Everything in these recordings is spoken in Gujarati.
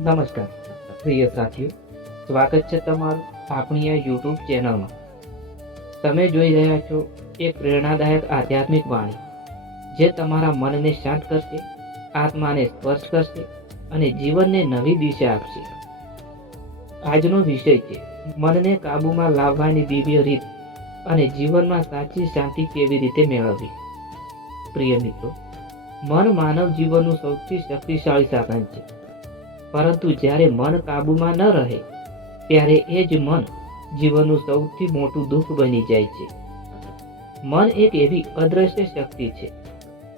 નમસ્કાર પ્રિય સાથીઓ, સ્વાગત છે તમારું આપણી આ યુટ્યુબ ચેનલમાં. તમે જોઈ રહ્યા છો એક પ્રેરણાદાયક આધ્યાત્મિક વાણી જે તમારા મનને શાંત કરશે, આત્માને સ્પર્શ કરશે અને જીવનને નવી દિશા આપશે. આજનો વિષય છે મનને કાબૂમાં લાવવાની દિવ્ય રીત અને જીવનમાં સાચી શાંતિ કેવી રીતે મેળવવી. પ્રિય મિત્રો, મન માનવ જીવનનું સૌથી શક્તિશાળી સાધન છે, પરંતુ જ્યારે મન કાબૂમાં ન રહે ત્યારે એ જ મન જીવનનું સૌથી મોટું દુઃખ બની જાય છે. મન એક એવી અદ્રશ્ય શક્તિ છે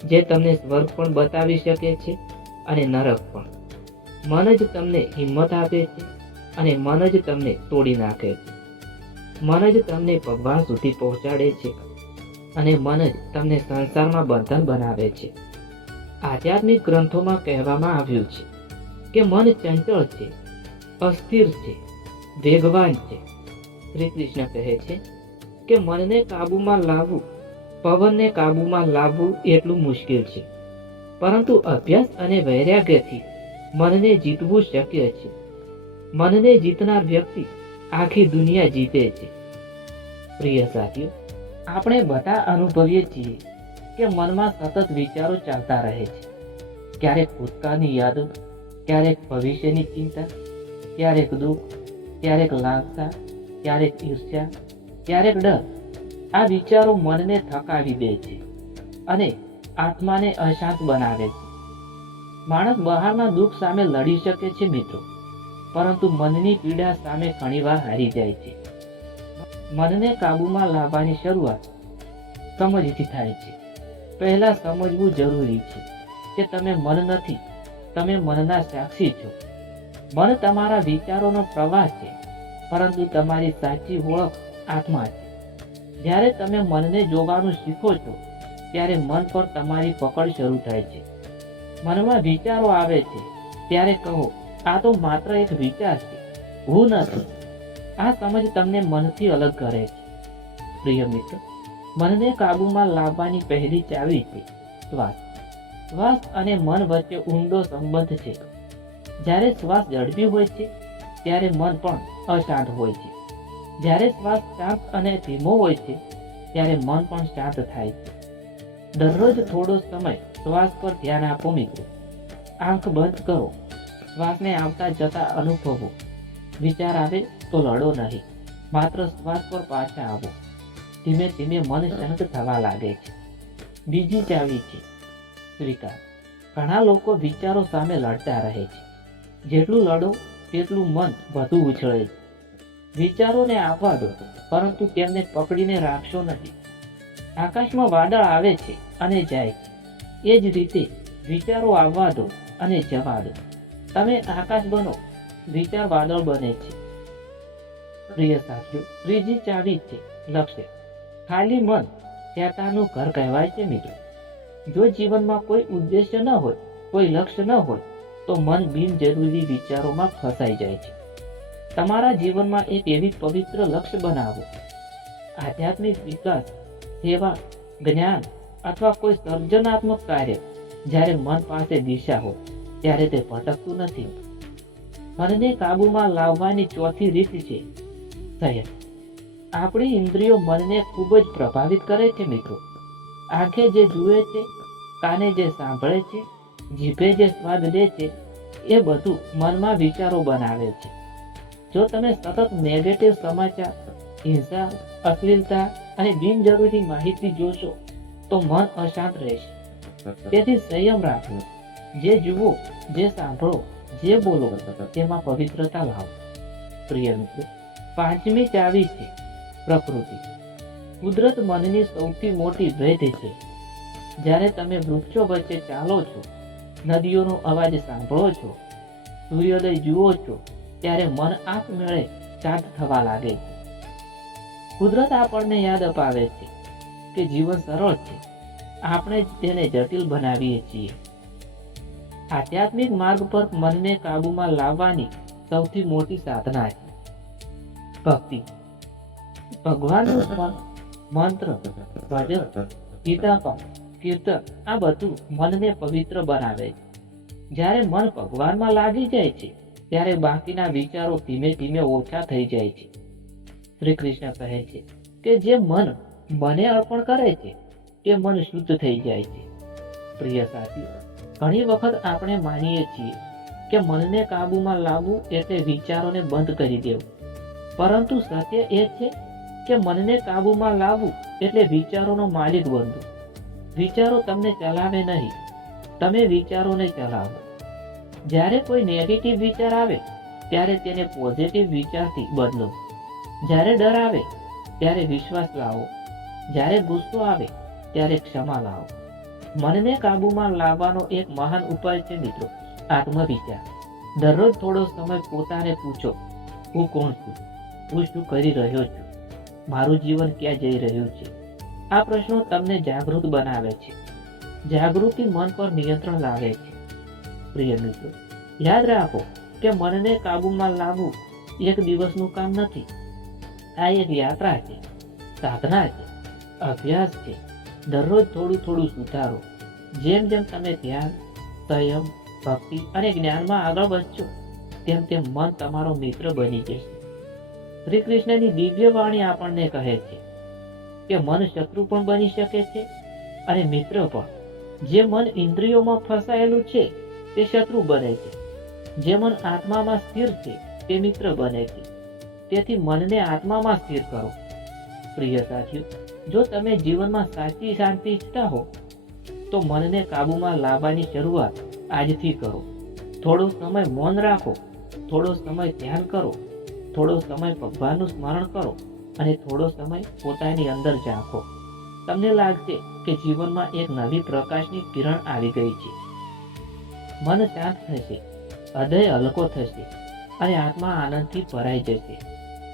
જે તમને સ્વર્ગ પણ બતાવી શકે છે અને નરક પણ. મન જ તમને હિંમત આપે છે અને મન જ તમને તોડી નાખે છે. મન જ તમને ભગવાન સુધી પહોંચાડે છે અને મન જ તમને સંસારમાં બંધન બનાવે છે. આધ્યાત્મિક ગ્રંથોમાં કહેવામાં આવ્યું છે કે મન ચંચળ છે, અસ્થિર છે, વેગવાન છે. શ્રી કૃષ્ણ કહે છે કે મનને કાબૂમાં લાવવું પવનને કાબૂમાં લાવવું એટલું મુશ્કેલ છે, પરંતુ અભ્યાસ અને વૈરાગ્યથી મનને જીતવું શક્ય છે. મનને જીતનાર વ્યક્તિ આખી દુનિયા જીતે છે. પ્રિય સાથીઓ, આપણે બધા અનુભવીએ છીએ કે મનમાં સતત વિચારો ચાલતા રહે છે. ક્યારેક ભૂતકાળની યાદો, ક્યારેક ભવિષ્યની ચિંતા, ક્યારેક દુઃખ, ક્યારેક લાલસા, ક્યારેક ઈર્ષ્યા, ક્યારેક ડર. આ વિચારો મનને થકાવી દે છે અને આત્માને અશાંત બનાવે છે. માણસ બહારના દુઃખ સામે લડી શકે છે મિત્રો, પરંતુ મનની પીડા સામે ઘણીવાર હારી જાય છે. મનને કાબૂમાં લાવવાની શરૂઆત સમજથી થાય છે. પહેલા સમજવું જરૂરી છે કે તમે મન નથી, તમે મનના સાક્ષી છો. મન તમારા વિચારોનો પ્રવાહ છે, પરંતુ તમારી સાચી ઓળખ આત્મા છે. જ્યારે તમે મનને જોવાનું શીખો છો ત્યારે મન પર તમારી પકડ શરૂ થાય છે. મનમાં વિચારો આવે છે ત્યારે કહો, આ તો માત્ર એક વિચાર છે, હું નથી. આ સમજ તમને મનથી અલગ કરે છે. પ્રિય મિત્ર, મનને કાબૂમાં લાવવાની પહેલી ચાવી છે શ્વાસ. શ્વાસ અને મન વચ્ચે ઊંડો સંબંધ છે. જ્યારે શ્વાસ ઝડપી હોય છે ત્યારે મન પણ અશાંત હોય છે. જ્યારે શ્વાસ શાંત અને ધીમો હોય છે ત્યારે મન પણ શાંત થાય છે. દરરોજ થોડો સમય શ્વાસ પર ધ્યાન આપો મિત્રો. આંખ બંધ કરો, શ્વાસને આવતા જતા અનુભવો. વિચાર આવે તો લડો નહીં, માત્ર શ્વાસ પર પાછા આવો. ધીમે ધીમે મન શાંત થવા લાગે છે. બીજી ચાવી છે સ્વીકાર. ઘણા લોકો વિચારો સામે લડતા રહે છે. જેટલું લડો તેટલું મન વધુ ઉછળે છે. વિચારોને આવવા દો, પરંતુ તેમને પકડીને રાખશો નહીં. આકાશમાં વાદળ આવે છે અને જાય છે, એ જ રીતે વિચારો આવવા દો અને જવા દો. તમે આકાશ બનો, વિચાર વાદળ બને છે. પ્રિય સાથીઓ, ત્રીજી ચાવી છે લક્ષ્ય. ખાલી મન શેતાનનું ઘર કહેવાય છે મિત્રો. જો જીવનમાં કોઈ ઉદ્દેશ્ય ન હોય, કોઈ લક્ષ્ય ન હોય, તો મન બિનજરૂરી વિચારોમાં ફસાઈ જાય છે. તમારા જીવનમાં એક એવી પવિત્ર લક્ષ્ય બનાવો. આધ્યાત્મિક વિકાસ, સેવા, જ્ઞાન અથવા કોઈ સર્જનાત્મક કાર્ય. જ્યારે મન પાસે દિશા હોય ત્યારે તે ભટકતું નથી. મનને કાબૂમાં લાવવાની ચોથી રીત છે સંયમ. આપણી ઇન્દ્રિયો મનને ખૂબ જ પ્રભાવિત કરે છે મિત્રો. આંખે જે જુએ છે, કાને જે સાંભળે છે, જીભે જે સ્વાદ લે છે, એ બધું મનમાં વિચારો બનાવે છે. જો તમે સતત નેગેટિવ સમાચાર, હિંસા, અશ્લીલતા અને બિનજરૂરી માહિતી જોશો તો મન અશાંત રહેશે. તેથી સંયમ રાખો. જે જુઓ, જે સાંભળો, જે બોલો તેમાં પવિત્રતા લાવો. પ્રિય મિત્રો, પાંચમી ચાવી છે પ્રકૃતિ. કુદરત મનની સૌથી મોટી ભેટ છે. જ્યારે તમે વૃક્ષો વચ્ચે ચાલો છો, નદીઓનો અવાજ સાંભળો છો, સૂર્યોદય જુઓ છો, ત્યારે મન આપમેળે શાંત થવા લાગે છે. કુદરત આપણને યાદ અપાવે છે કે જીવન સરળ છે, આપણે જ તેને જટિલ બનાવીએ છીએ. આધ્યાત્મિક માર્ગ પર મનને કાબૂમાં લાવવાની સૌથી મોટી સાધના છે ભક્તિ. ભગવાનનું સ્મરણ, મંત્ર, ભજન, ગીતા પાઠ, કીર્તન, આ બધું મનને પવિત્ર બનાવે છે. જ્યારે મન ભગવાનમાં લાગી જાય છે ત્યારે બાકીના વિચારો ધીમે ધીમે ઓછા થઈ જાય છે. શ્રી કૃષ્ણ કહે છે કે જે મન મને અર્પણ કરે છે તે મન શુદ્ધ થઈ જાય છે. પ્રિય સાથીઓ, ઘણી વખત આપણે માનીએ છીએ કે મનને કાબૂમાં લાવવું એટલે વિચારોને બંધ કરી દેવું, પરંતુ સત્ય એ છે કે મનને કાબૂમાં લાવવું એટલે વિચારોનો માલિક બનવું. વિચારો તમને ચલાવે નહીં, તમે વિચારોને ચલાવો. જ્યારે કોઈ નેગેટિવ વિચાર આવે ત્યારે તેને પોઝિટિવ વિચારથી બદલો. જ્યારે ડર આવે ત્યારે વિશ્વાસ લાવો. જ્યારે ગુસ્સો આવે ત્યારે ક્ષમા લાવો. મનને કાબૂમાં લાવવાનો એક મહાન ઉપાય છે મિત્રો, આત્મવિચાર. દરરોજ થોડો સમય પોતાને પૂછો, હું કોણ છું, હું શું કરી રહ્યો છું, મારું જીવન ક્યાં જઈ રહ્યું છે. આ પ્રશ્નો તમને જાગૃત બનાવે છે. જાગૃતિ મન પર નિયંત્રણ લાવે છે. પ્રિય મિત્રો, યાદ રાખો કે મનને કાબૂમાં લાવવું એક દિવસનું કામ નથી. આ એક યાત્રા છે, સાધના છે, અભ્યાસ છે. દરરોજ થોડું થોડું સુધારો. જેમ જેમ તમે ધ્યાન, સંયમ, ભક્તિ અને જ્ઞાનમાં આગળ વધશો તેમ તેમ મન તમારો મિત્ર બની જશે. શ્રી કૃષ્ણની દિવ્ય વાણી આપણને કહે છે કે મન શત્રુ પણ બની શકે છે અને મિત્ર પણ. જે મન ઇન્દ્રિયોમાં ફસાયેલું છે તે શત્રુ બને છે. જે મન આત્મામાં સ્થિર છે તે મિત્ર બને છે. તેથી મનને આત્મામાં સ્થિર કરો. પ્રિય સાથીઓ, જો તમે જીવનમાં સાચી શાંતિ ઈચ્છતા હો તો મનને કાબૂમાં લાવવાની શરૂઆત આજથી કરો. થોડો સમય મૌન રાખો, થોડો સમય ધ્યાન કરો, થોડો સમય ભગવાનનું સ્મરણ કરો અને થોડો સમય પોતાની અંદર ઝાંખો. તમને લાગશે કે જીવનમાં એક નવી પ્રકાશની કિરણ આવી ગઈ છે. મન શાંત થશે, હૃદય હલકો થશે અને આત્મા આનંદથી ભરાઈ જશે.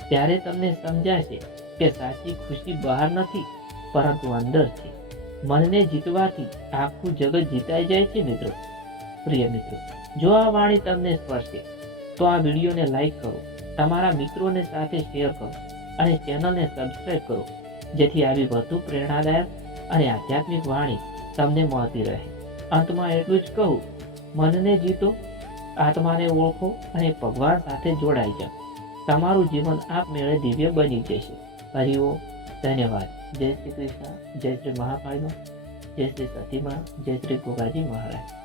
ત્યારે તમને સમજાશે કે સાચી ખુશી બહાર નથી પરંતુ અંદર છે. મનને જીતવાથી આખું જગત જીતાઈ જાય છે મિત્રો. પ્રિય મિત્રો, જો આ વાણી તમને સ્પર્શે તો આ વિડીયોને લાઈક કરો, તમારા મિત્રોને સાથે શેર કરો અને ચેનલને સબસ્ક્રાઇબ કરો, જેથી આવી વધુ પ્રેરણાદાયક અને આધ્યાત્મિક વાણી તમને મળતી રહે. અંતમાં એટલું જ કહું, મનને જીતો, આત્માને ઓળખો અને ભગવાન સાથે જોડાઈ જાઓ. તમારું જીવન આપમેળે દિવ્ય બની જશે. હરિઓમ. ધન્યવાદ. જય શ્રી કૃષ્ણ, જય શ્રી મહાકાળીમાં, જય શ્રી સતીમાં, જય શ્રી ગોગાજી મહારાજ.